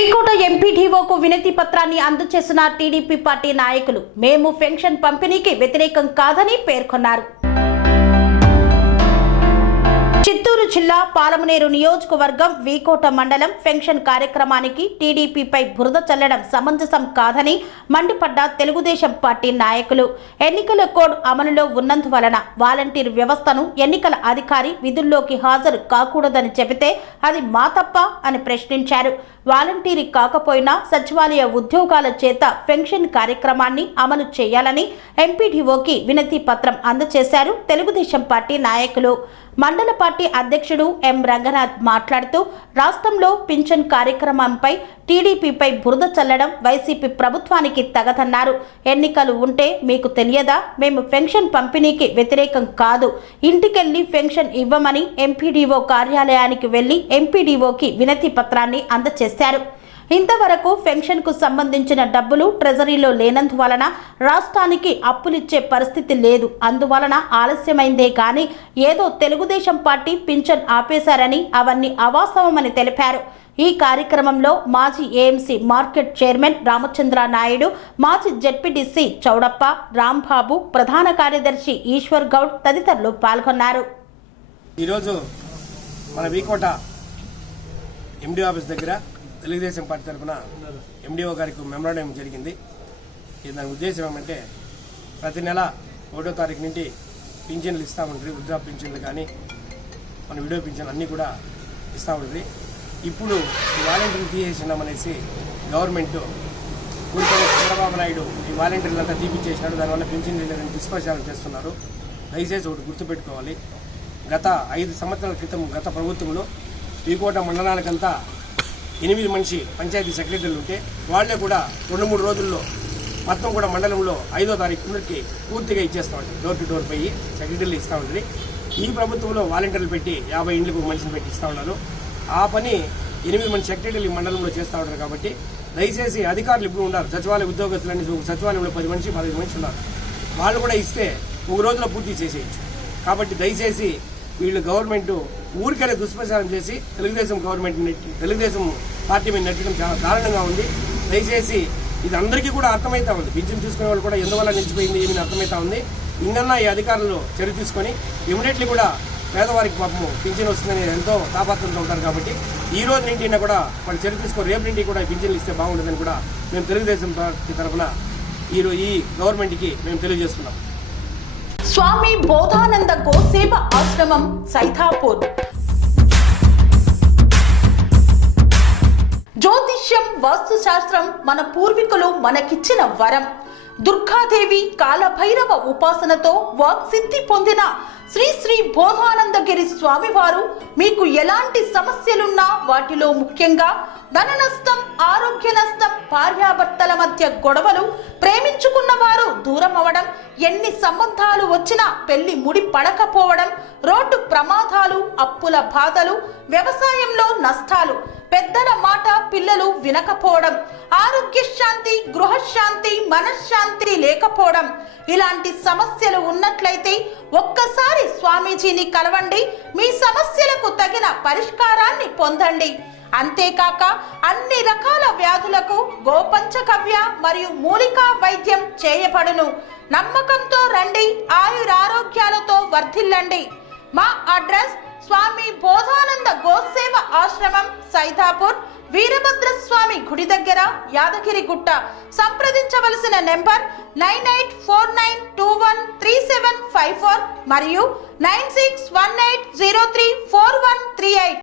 వీకోట ఎంపీడీఓకు వినతి పత్రాన్ని అందజేసిన టీడీపీ పార్టీ నాయకులు మేము పెన్షన్ పంపిణీకి వ్యతిరేకం కాదని పేర్కొన్నారు. చిత్తూరు జిల్లా పాలమనేరు నియోజకవర్గం వీకోట మండలం పెన్షన్ కార్యక్రమానికి టీడీపీపై బురద చల్లడం సమంజసం కాదని మండిపడ్డ తెలుగుదేశం పార్టీ నాయకులు ఎన్నికల కోడ్ అమలులో ఉన్నందువలన వాలంటీర్ వ్యవస్థను ఎన్నికల అధికారి విధుల్లోకి హాజరు కాకూడదని చెబితే అది మా తప్ప అని ప్రశ్నించారు. వాలంటీర్ కాకపోయినా సచివాలయ ఉద్యోగాల చేత పెన్షన్ కార్యక్రమాన్ని అమలు చేయాలని ఎంపీడీఓకి వినతి పత్రం అందజేశారు తెలుగుదేశం పార్టీ నాయకులు. మండల పార్టీ అధ్యక్షుడు ఎం రంగనాథ్ మాట్లాడుతూ రాష్ట్రంలో పింఛన్ కార్యక్రమంపై టీడీపీపై బురద చల్లడం వైసీపీ ప్రభుత్వానికి తగదన్నారు. ఎన్నికలు ఉంటే మీకు తెలియదా? మేము పెన్షన్ పంపిణీకి వ్యతిరేకం కాదు, ఇంటికెళ్లి పెన్షన్ ఇవ్వమని ఎంపీడీఓ కార్యాలయానికి వెళ్లి ఎంపీడీఓకి వినతి పత్రాన్ని అందజేశారు. ఇంతవరకు పెన్షన్కు సంబంధించిన డబ్బులు ట్రెజరీలో లేనందువలన రాష్ట్రానికి అప్పులిచ్చే పరిస్థితి లేదు. అందువలన ఆలస్యమైందే కానీ ఏదో తెలుగుదేశం పార్టీ పింఛన్ ఆపేశారని అవన్నీ అవాస్తవమని తెలిపారు. ఈ కార్యక్రమంలో మాజీ AMC market chairman Ramachandra Naidu, మాజీ జెడ్పీటీసీ చౌడప్ప, రాంబాబు, ప్రధాన కార్యదర్శి ఈశ్వర్ గౌడ్ తదితరులు పాల్గొన్నారు. ఈరోజు మన వీకోట ఎండీ ఆఫీస్ దగ్గర తెలుగుదేశం పార్టీ తరఫున ఎండీఓ గారికి మెమరాండం జరిగింది. దాని ఉద్దేశం ఏమంటే ప్రతి నెల 1వ తారీఖు నుండి పింఛన్లు ఇస్తూ ఉంటుంది. వృద్ధా పింఛన్లు కానీ మన విడో పింఛన్లు అన్నీ కూడా ఇస్తూ ఉంటుంది. ఇప్పుడు ఈ వాలంటీర్లు తీసేసినామనేసి గవర్నమెంట్ ఊరికే చంద్రబాబు నాయుడు ఈ వాలంటీర్లంతా తీపిచ్చేసినాడు. దానివల్ల పింఛన్లు దుష్ప్రచారం చేస్తున్నారు. దయచేసి ఒకటి గుర్తుపెట్టుకోవాలి. గత 5 సంవత్సరాల క్రితం గత ప్రభుత్వంలో వీకోట మండలానికంతా 8 మంది పంచాయతీ సెక్రటరీలు ఉంటే వాళ్లే కూడా 2-3 రోజుల్లో మొత్తం కూడా మండలంలో 5వ తారీఖుకి పూర్తిగా ఇచ్చేస్తూ ఉంటుంది. డోర్ టు డోర్ పోయి సెక్రటరీలు ఇస్తూ ఉంటుంది. ఈ ప్రభుత్వంలో వాలంటీర్లు పెట్టి 50 ఇండ్లకు మనిషిని పెట్టి ఇస్తూ ఉన్నారు. ఆ పని 8 మంది సెక్రటరీలు ఈ మండలంలో చేస్తూ ఉంటారు. కాబట్టి దయచేసి అధికారులు ఇప్పుడు ఉన్నారు, సచివాలయ ఉద్యోగస్తులని సచివాలయంలో 10 మంది 15 మనిషి ఉన్నారు. వాళ్ళు కూడా ఇస్తే 1 రోజులో పూర్తి చేసేయచ్చు. కాబట్టి దయచేసి వీళ్ళు గవర్నమెంట్ ఊరికనే దుష్ప్రచారం చేసి తెలుగుదేశం పార్టీ మీద నెట్టడం చాలా దారుణంగా ఉంది. దయచేసి ఇది అందరికీ కూడా అర్థమవుతా ఉంది. పింఛన్ తీసుకునే వాళ్ళు కూడా ఎందువల్ల నిలిచిపోయింది ఏమీ అర్థమవుతా ఉంది. ఇంకన్నా ఈ అధికారులు చర్య తీసుకొని ఇమీడియట్లీ కూడా పేదవారికి పాపము పింఛన్ వస్తుందని ఎంతో తాపత్రంతో ఉంటారు. కాబట్టి ఈ రోజు నుండి కూడా వాళ్ళు చర్య తీసుకొని రేపు నుండి కూడా పింఛన్లు ఇస్తే బాగుంటుందని కూడా మేము తెలుగుదేశం పార్టీ తరఫున ఈ గవర్నమెంట్కి మేము తెలియజేస్తున్నాం. స్వామి బోధానంద గోసేవ ఆశ్రమం సైథాపూర్. జ్యోతిష్యం, వాస్తుశాస్త్రం మన పూర్వీకులు మనకిచ్చిన వరం. దుర్గాదేవి, కాలభైరవ ఉపాసనతో వాక్సిద్ధి పొందిన శ్రీ శ్రీ బోధానందగిరి స్వామివారు మీకు ఎలాంటి సమస్యలున్నా, వాటిలో ముఖ్యంగా ధన నష్టం, ఆరోగ్య నష్టం, భార్యాభర్తల మధ్య గొడవలు, ప్రేమించుకున్న వారు దూరం అవడం, ఎన్ని సంబంధాలు వచ్చినా పెళ్లి ముడి పడకపోవడం, రోడ్డు ప్రమాదాలు, అప్పుల బాధలు, వ్యవసాయంలో నష్టాలు, పెద్దల మాట పిల్లలు వినకపోవడం, ఆరోగ్య శాంతి, గృహశాంతి, మనశ్శాంతి లేకపోవడం, ఇలాంటి సమస్యలు ఉన్నట్లయితే ఒక్కసారి స్వామీజీని కలవండి. మీ సమస్యలకు తగిన పరిష్కారాన్ని పొందండి. అంతేకాక అన్ని రకాల వ్యాధులకు గోపంచకవ్య మరియు మూలికా వైద్యం చేయబడును. నమ్మకంతో రండి, ఆయురారోగ్యాలతో వర్ధిల్లండి. మా అడ్రస్ స్వామి బోధానంద గోసేవ ఆశ్రమం సైథాపూర్, వీరభద్రస్వామి గుడి దగ్గర, యాదగిరిగుట్ట. సంప్రదించవలసిన నెంబర్ 9849213754 మరియు 9618034138.